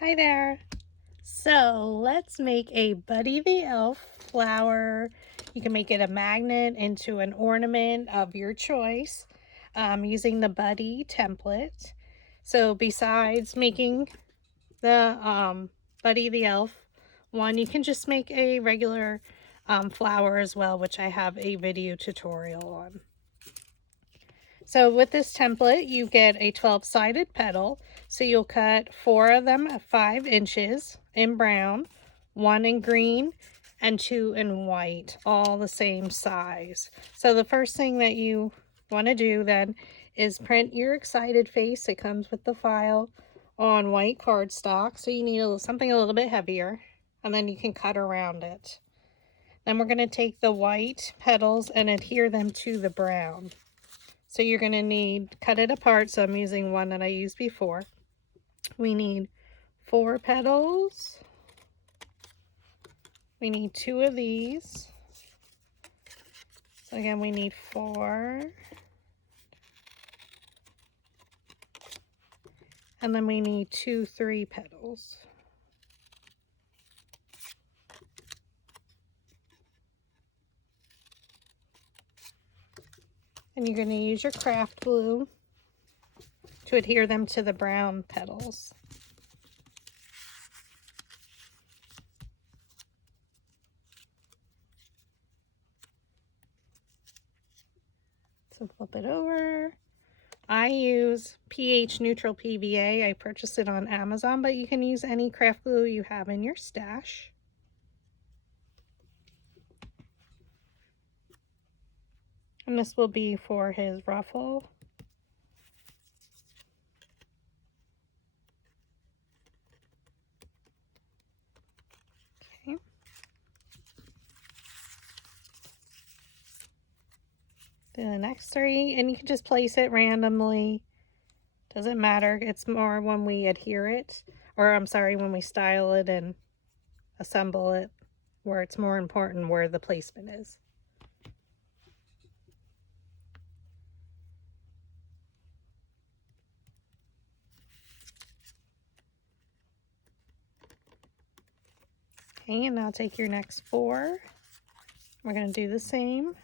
Hi there. So let's make a Buddy the Elf flower. You can make it a magnet into an ornament of your choice using the Buddy template. So besides making the Buddy the Elf one, you can just make a regular flower as well, which I have a video tutorial on. So with this template, you get a 12-sided petal. So you'll cut 4 of them at 5 inches in brown, 1 in green, and 2 in white, all the same size. So the first thing that you want to do then is print your excited face. It comes with the file on white cardstock. So you need something a little bit heavier, and then you can cut around it. Then we're going to take the white petals and adhere them to the brown. So you're going to cut it apart. So I'm using one that I used before. We need 4 petals. We need 2 of these. So again, we need 4. And then we need 2 3 petals. And you're going to use your craft glue to adhere them to the brown petals. So flip it over. I use pH neutral PVA. I purchased it on Amazon, but you can use any craft glue you have in your stash. And this will be for his ruffle. Okay. The next 3, and you can just place it randomly. Doesn't matter. It's more when we adhere it, or I'm sorry, when we style it and assemble it, where it's more important where the placement is. Okay, and now take your next 4. We're going to do the same.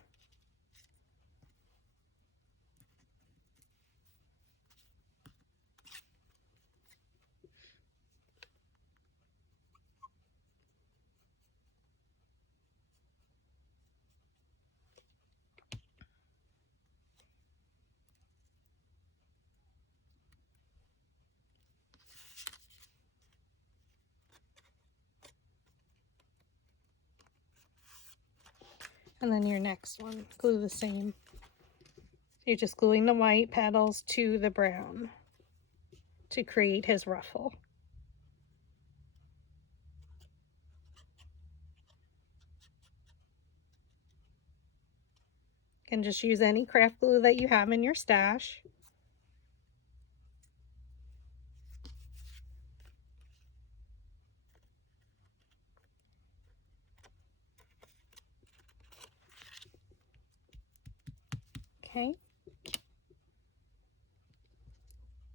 And then your next one, glue the same. You're just gluing the white petals to the brown to create his ruffle. You can just use any craft glue that you have in your stash. Okay.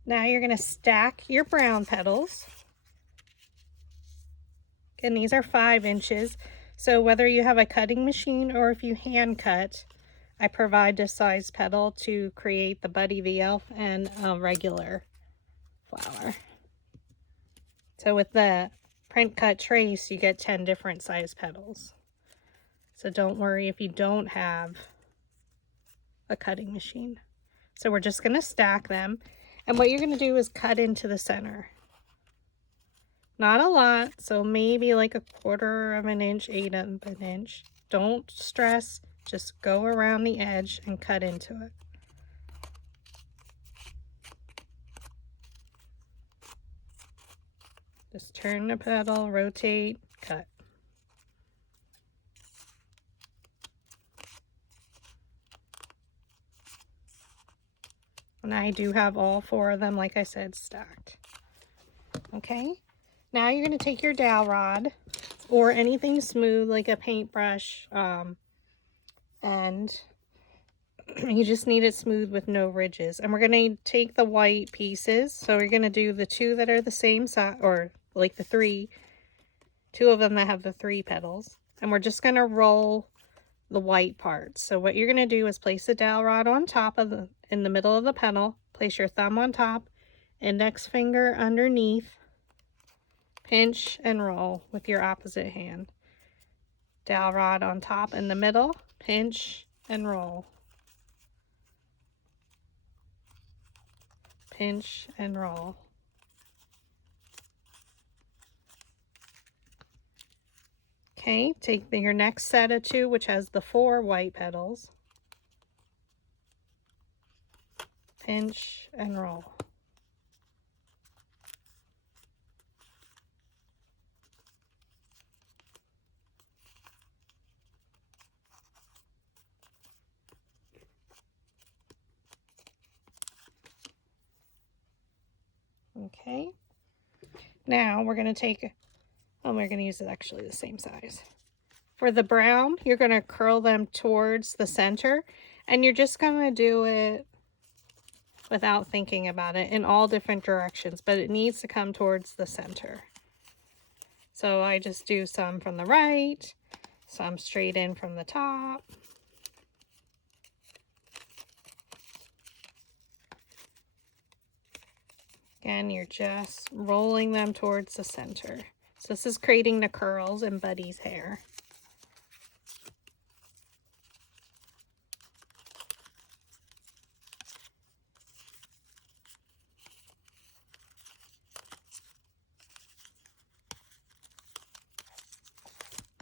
Now you're going to stack your brown petals. And these are 5 inches. So whether you have a cutting machine or if you hand cut, I provide this size petal to create the Buddy the Elf and a regular flower. So with the print cut trace, you get 10 different size petals. So don't worry if you don't have a cutting machine. So we're just going to stack them. And what you're going to do is cut into the center. Not a lot, so maybe like 1/4 of an inch, 1/8 of an inch. Don't stress, just go around the edge and cut into it. Just turn the petal, rotate, cut. And I do have all 4 of them, like I said, stacked. Okay. Now you're going to take your dowel rod or anything smooth like a paintbrush, and you just need it smooth with no ridges. And we're going to take the white pieces. So we're going to do the 2 that are the same size, or like the three, two of them that have the 3 petals. And we're just going to roll the white parts. So what you're going to do is place the dowel rod on top of in the middle of the petal, place your thumb on top, index finger underneath, pinch and roll with your opposite hand. Dowel rod on top in the middle, pinch and roll. Pinch and roll. Okay, take your next set of 2, which has the 4 white petals. Pinch and roll. Okay, now we're going to take, we're going to use actually the same size. For the brown, you're going to curl them towards the center, and you're just going to do it without thinking about it in all different directions, but it needs to come towards the center. So I just do some from the right, some straight in from the top. Again, you're just rolling them towards the center. So this is creating the curls in Buddy's hair.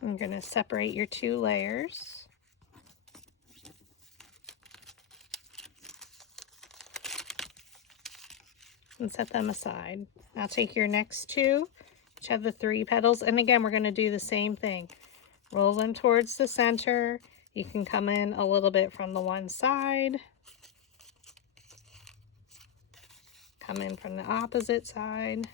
I'm going to separate your 2 layers. And set them aside. Now take your next 2, which have the 3 petals, and again we're going to do the same thing. Roll them towards the center. You can come in a little bit from the one side. Come in from the opposite side.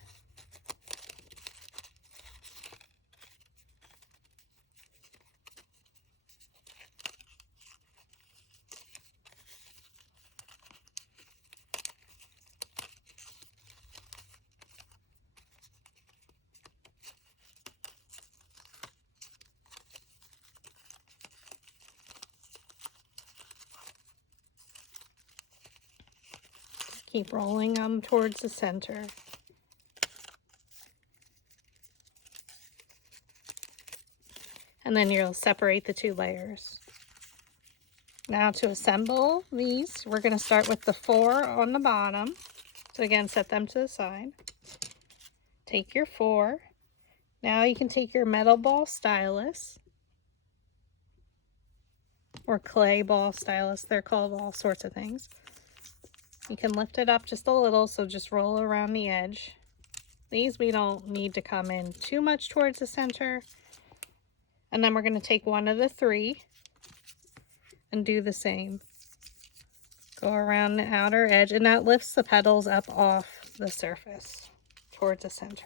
Keep rolling them towards the center. And then you'll separate the 2 layers. Now to assemble these, we're going to start with the 4 on the bottom. So again, set them to the side. Take your 4. Now you can take your metal ball stylus or clay ball stylus. They're called all sorts of things. You can lift it up just a little, so just roll around the edge. These we don't need to come in too much towards the center. And then we're going to take one of the 3 and do the same. Go around the outer edge, and that lifts the petals up off the surface towards the center.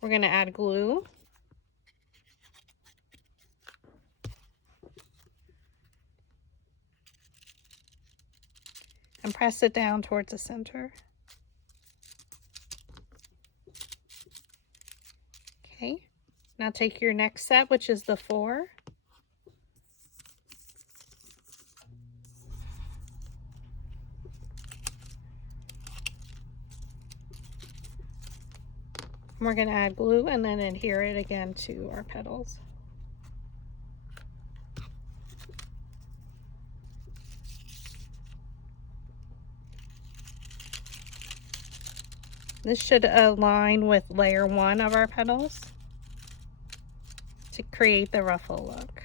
We're going to add glue. And press it down towards the center. Okay, now take your next set, which is the 4. And we're going to add glue and then adhere it again to our petals. This should align with layer 1 of our petals to create the ruffle look.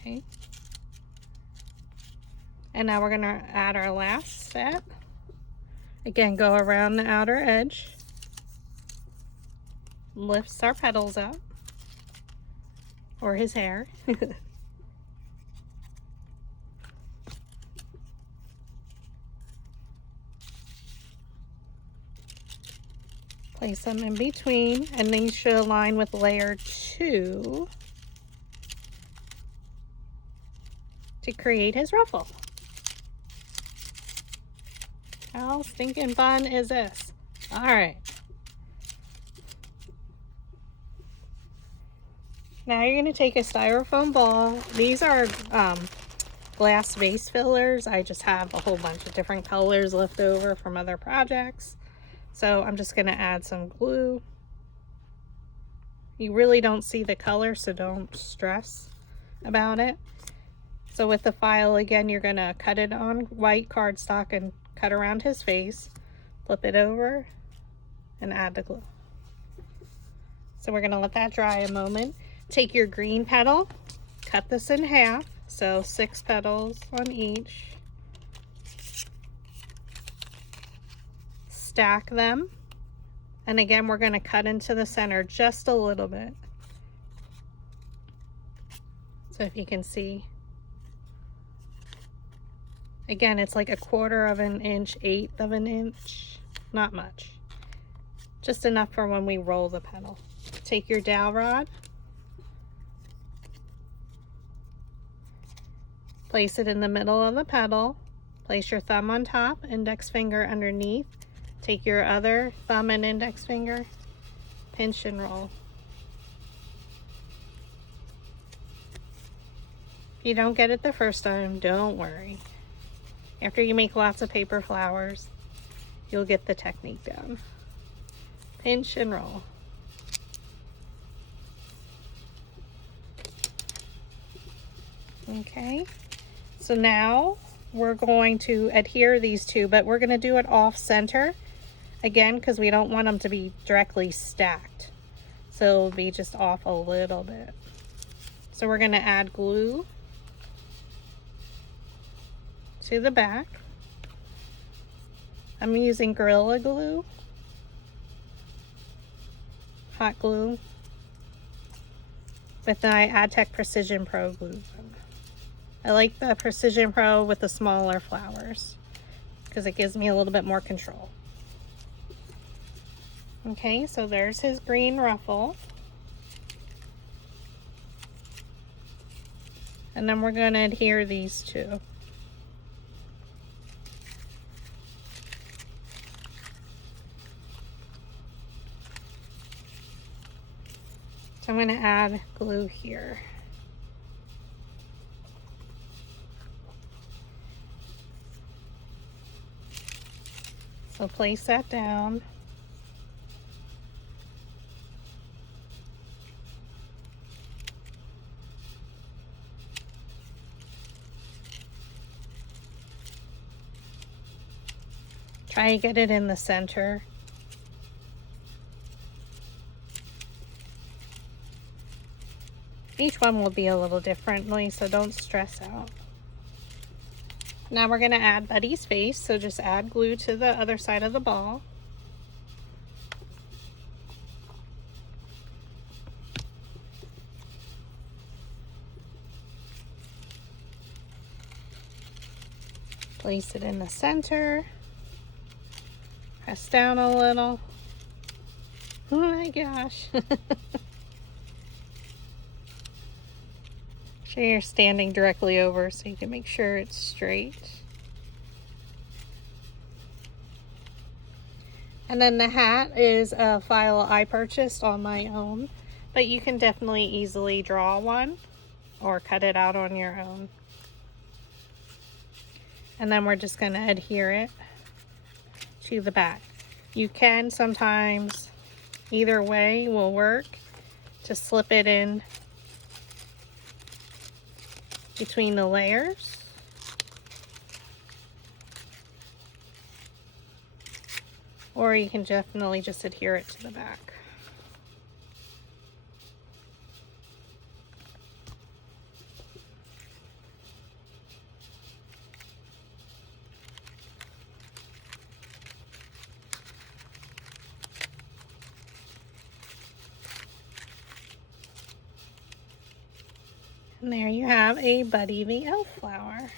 Okay. And now we're going to add our last set. Again, go around the outer edge. Lifts our petals up. Or his hair. Place them in between, and these should align with layer 2 to create his ruffle. How stinking fun is this? All right. Now you're going to take a styrofoam ball. These are glass vase fillers. I just have a whole bunch of different colors left over from other projects. So I'm just going to add some glue. You really don't see the color, so don't stress about it. So with the file, again, you're going to cut it on white cardstock and cut around his face. Flip it over and add the glue. So we're going to let that dry a moment. Take your green petal, cut this in half, so 6 petals on each. Stack them. And again, we're going to cut into the center just a little bit. So if you can see, again, it's like 1/4 of an inch, 1/8 of an inch, not much. Just enough for when we roll the petal. Take your dowel rod, place it in the middle of the petal, place your thumb on top, index finger underneath, take your other thumb and index finger, pinch and roll. If you don't get it the first time, don't worry. After you make lots of paper flowers, you'll get the technique down. Pinch and roll. Okay, so now we're going to adhere these two, but we're going to do it off center again because we don't want them to be directly stacked. So it'll be just off a little bit. So we're going to add glue to the back. I'm using Gorilla Glue, hot glue, with my AdTech Precision Pro glue. I like the Precision Pro with the smaller flowers because it gives me a little bit more control. Okay, so there's his green ruffle. And then we're going to adhere these two. So I'm going to add glue here. So place that down. Try and get it in the center. Each one will be a little differently, so don't stress out. Now we're going to add Buddy's face, so just add glue to the other side of the ball. Place it in the center. Press down a little. Oh my gosh. Sure you're standing directly over so you can make sure it's straight. And then the hat is a file I purchased on my own, but you can definitely easily draw one or cut it out on your own. And then we're just going to adhere it to the back. You can sometimes, either way will work, to slip it in between the layers. Or you can definitely just adhere it to the back. And there you have a Buddy the Elf flower.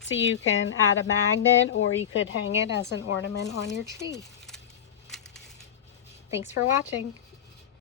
So you can add a magnet or you could hang it as an ornament on your tree. Thanks for watching.